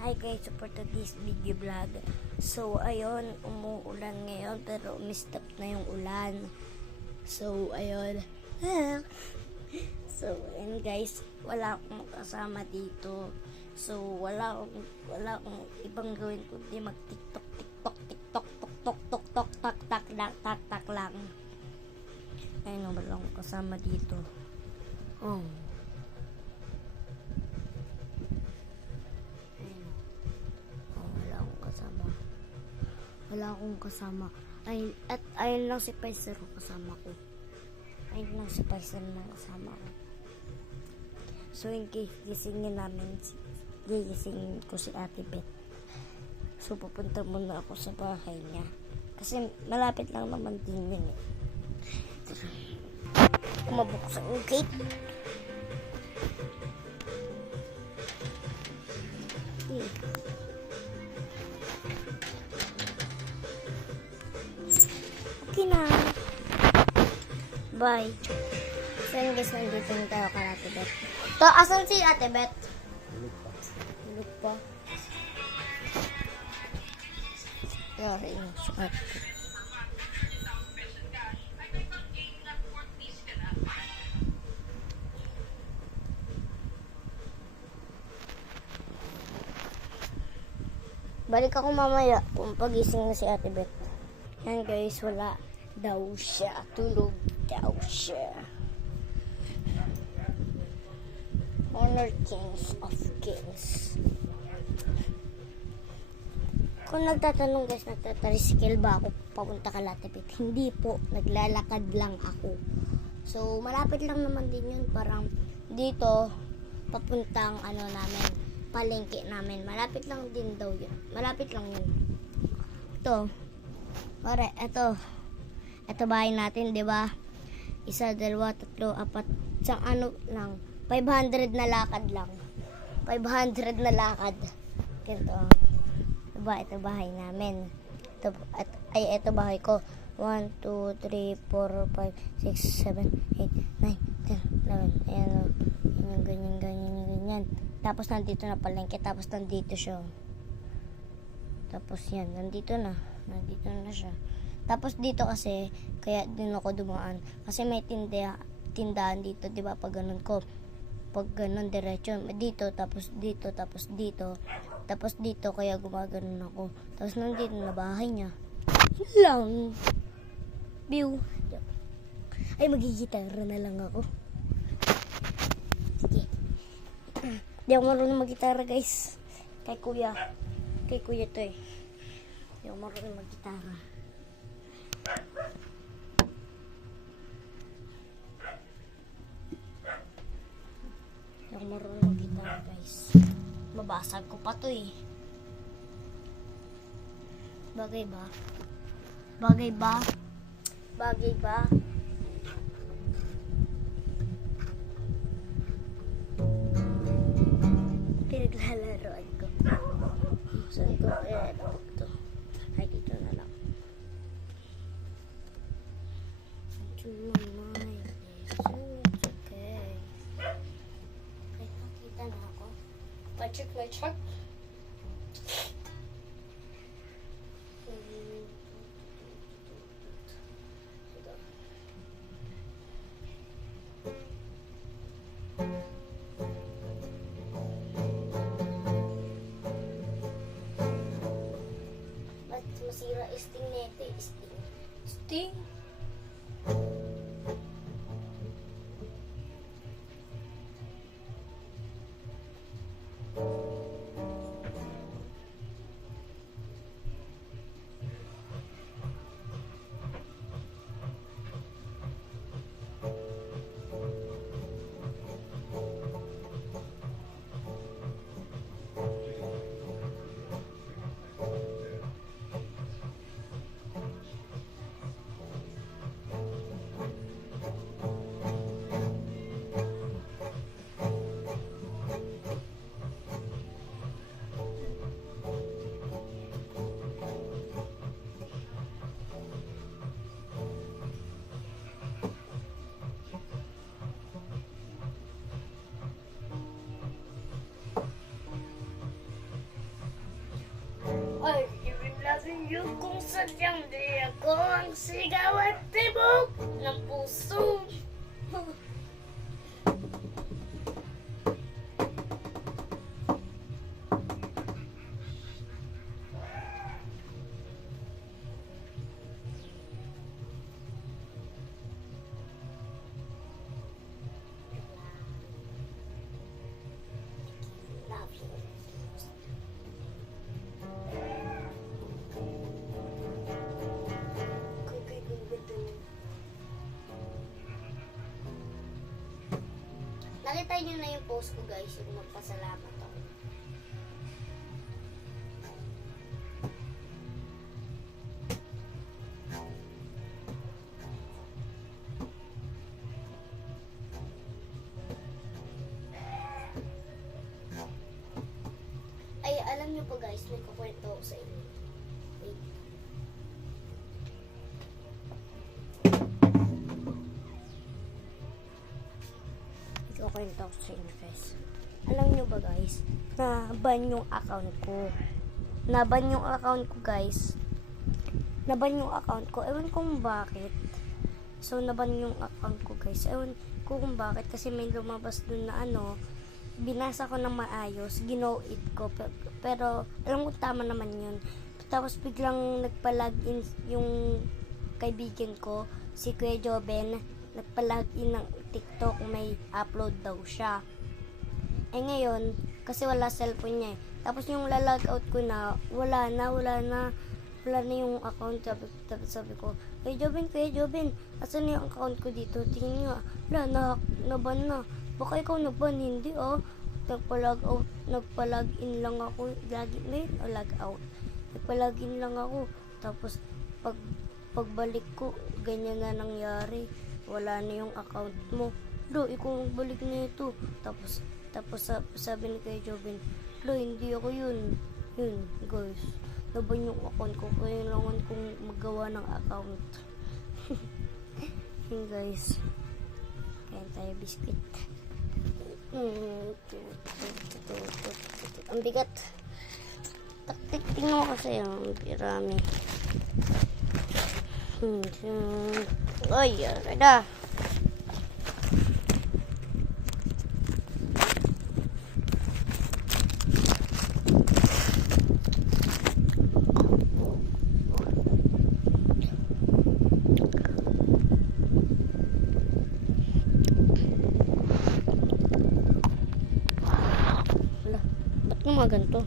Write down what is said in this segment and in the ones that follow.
Hi guys, so for today's video vlog. So ayun, umuulan ngayon pero umistop na yung ulan. So ayun. So ayun guys, wala akong kasama dito. So wala akong ibang gawin kundi mag TikTok tak lang. Ayun, wala akong kasama dito. Oh. Wala akong kasama. Ayun lang si Paiser kasama ko. Ayun lang si Paiser na kasama ko. So in case gisingin ko si Ate Beth. So pupunta muna ako sa bahay niya. Kasi malapit lang naman din yun eh. Mabuksan yung gate. Okay na. Bye. So yun guys, nandito yung tayo ka Ate Beth. To, asan si Ate Beth? Tulog pa. Sorry. Balik ako mamaya kung pagising na si Ate Beth. Yan guys, wala daw siya. Tulog daw siya. Honor Kings of Kings. Kung nagtatanong guys, nagtatricycle ba ako papunta kay Ate Beth? Hindi po, naglalakad lang ako. So, malapit lang naman din yun. Parang dito, papuntang namin, palengke namin. Malapit lang din daw yun. Malapit lang yun. Ito. Pare, ito bahay natin, di ba? 1, 2, 3, 4, isang lang. 500 na lakad lang. 500 na lakad. Ganito. Diba, ito bahay namin. Ito bahay ko. 1, 2, 3, 4, 5, 6, 7, 8, 9, 10, 11. Ayan, ganyan. Tapos nandito na palengke. Tapos nandito siya. Tapos yan, nandito na siya. Tapos dito kasi, kaya din ako dumaan. Kasi may tindahan dito, di ba? Pag ganun ko. Pag ganun, diretso. Dito, tapos dito, tapos dito. Tapos dito, kaya gumaganon ako. Tapos nandito na bahay niya. Lang. View. Ay, magigitara na lang ako. Sige. Di ako marunong magitara, guys. Kay kuya to eh. Di ako marunong mag-gitara. Di ako marunong mag-gitara, guys. Mabasag ko pa to eh. Bagay ba? Pinaglalaroan ko. Saan ko kaya ito? Ay, dito na lang. It's okay. Ay, nakita na ako. Check my truck. Masira sting nete. Sting? Layo kung sadyang di ako ang sigaw at tibok ng puso. Love you. Nakita niyo na yung post ko guys, yung magpasalamat ako. Ay, alam niyo po guys, may kukwento ako sa inyo. Wait. Kwento ko sa inyo guys. Alam nyo ba guys, na-ban yung account ko. Na-ban yung account ko guys. Na-ban yung account ko. Ewan kung bakit. So, na-ban yung account ko guys. Ewan ko kung bakit. Kasi may lumabas dun na binasa ko ng maayos. Gino-it ko. Pero, alam ko tama naman yun. Tapos, biglang nagpa-login yung kaibigan ko, si Kuya Joben. Nagpa-login ng TikTok, may upload daw siya. Eh ngayon, kasi wala cellphone niya eh. Tapos yung lalog out ko na, wala na yung account. Sabi ko, Kuya Joben, asan na yung account ko dito? Tingnan nyo, naban na. Baka ikaw naban, hindi nagpa-login lang ako. Log out. Nagpa-login lang ako. Tapos, pagbalik ko, ganyan na nangyari. Wala na yung account mo. Ikaw magbalik na ito. Tapos sabi ni Kuya Joben, hindi ako yun. Yun, guys. Naban yung account ko. Kailangan kong magawa ng account. Yun, guys. Kaya tayo biscuit. Ang bigat. Tingnan mo kasi yung pirami. Ay, ada. Ba't mo ganito?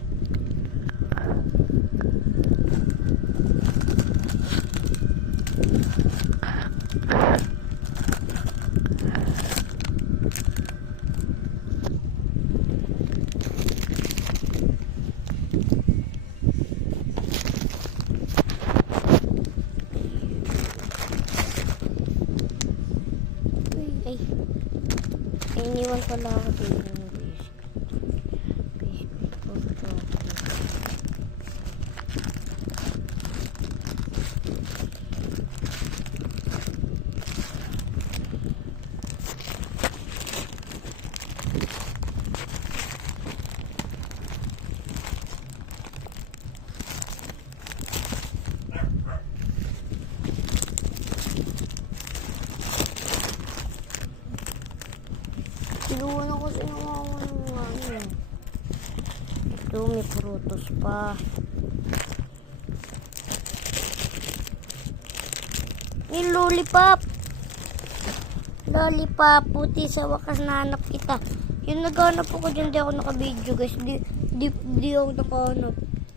Ay, iniwan pala ako dito ng Kinuha na kasi nawawa ng ano. Ito, may prutos pa. May lollipop. Lollipop, puti, sa wakas nahanap kita. Yung naghanap ako dyan, di ako naka-video guys. Di ako nakahanap.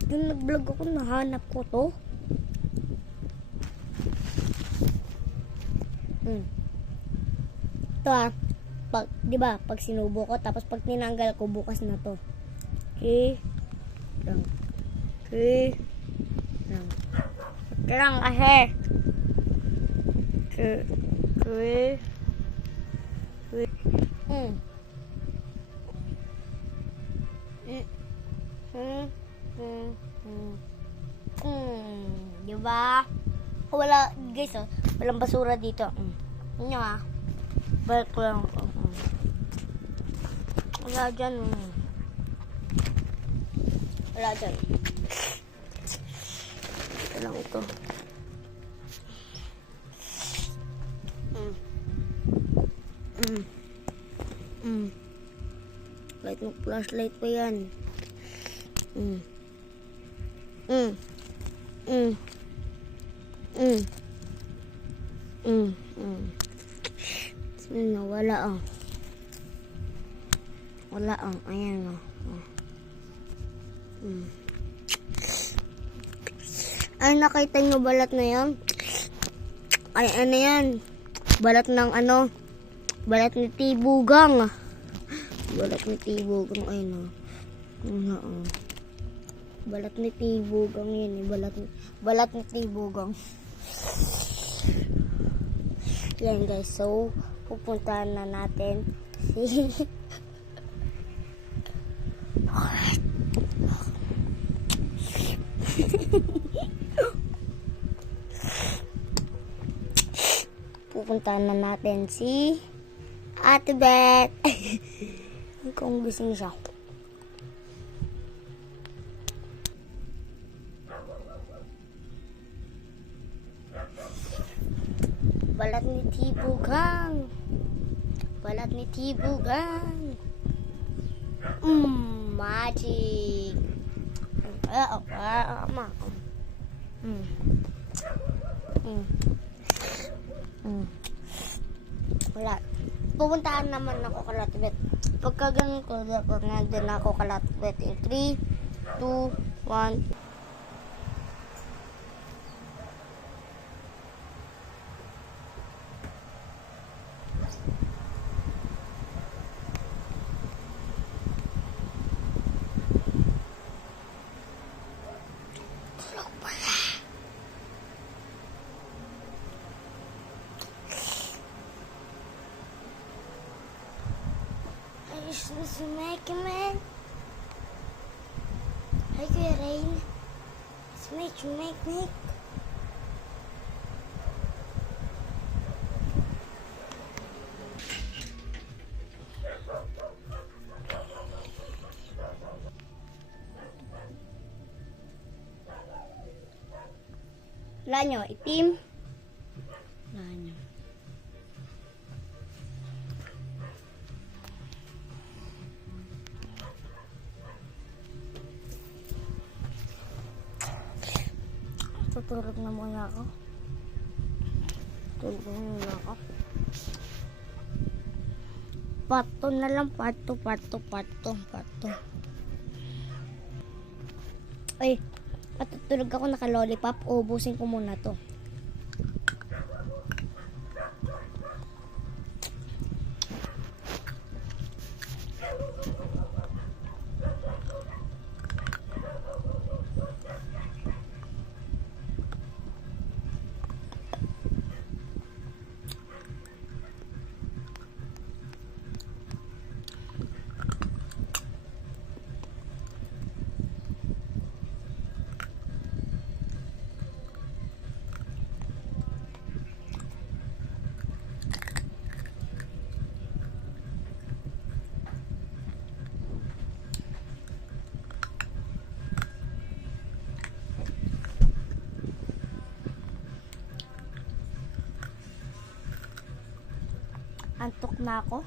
Yung nag-vlog ako, nahanap ko to. Ito di ba, pag sinubo ko, tapos pag tinanggal ko, bukas na to. Okay lang kasi di ba? Wala, guys, walang basura dito. Ano balik ko lang. Wala dyan. Wala dyan. to. Kahit mag-flashlight pa yan. Wala oh. Wala oh. Ayan oh. Ay, nakita nyo balat na yan? Ay, ano yan? Balat ng ano? Balat ni Tibugang. Balat ni Tibugang. Ayun oh. Balat ni Tibugang yan eh. Balat ni Tibugang. Yan guys. So, pupuntahan na natin si pupuntahan na natin si Ate Beth. Kung gising siya. Balat ni Tibugang. Balat ni Tibugang. Magic. Wala. Pupuntahan naman ako kay Ate Beth. Pagka ganun ko, dapat nandun ako kay Ate Beth. 3, 2, 1. Excuse me, man. Hi, Kuya Rain. It's make. Wala nyo, itim. Wala nyo. Tutulog na muna ako. Pato na lang. Pato. Ay, patutulog ako naka-lollipop. Ubusin ko muna to. Antok na ako.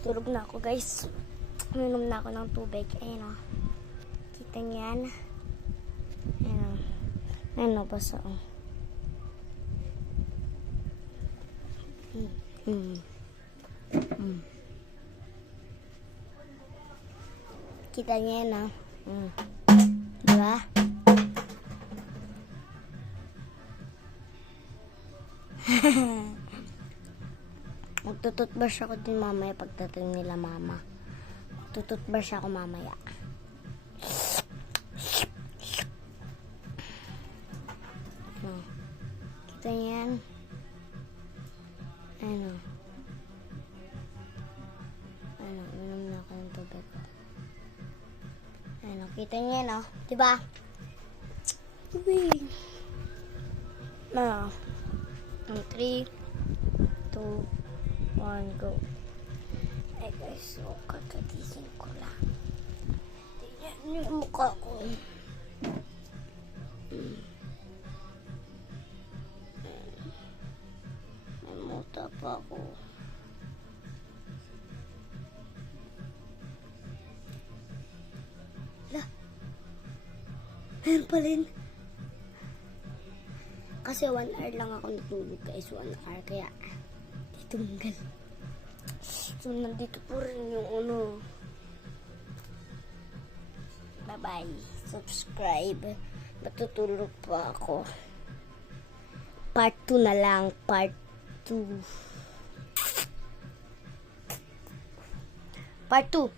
Tulog na ako guys. Uminom na ako ng tubig. Ayun o. Kita niyan. Ayun Ano, basa. Kita niya yan, ah. Diba? Magtututbrush ako din mamaya pagdating nila mama. Magtututbrush ako mamaya. Kita niya yan. Ano, minum na ako ng tubig. Ano, kita niya yan, oh. Diba? Tubig. 3, 2, 1, go. Ay guys, so kakagising ko lang. Tingnan yung mukha ko. May muta pa ako. Hala. Meron pa rin. Kasi 1 hour lang ako natulog guys. 1 hour. Kaya, di tunggal. So, nandito po rin yung ano. Bye-bye. Subscribe. Matutulog pa ako. Part 2 na lang. Part 2. Part 2.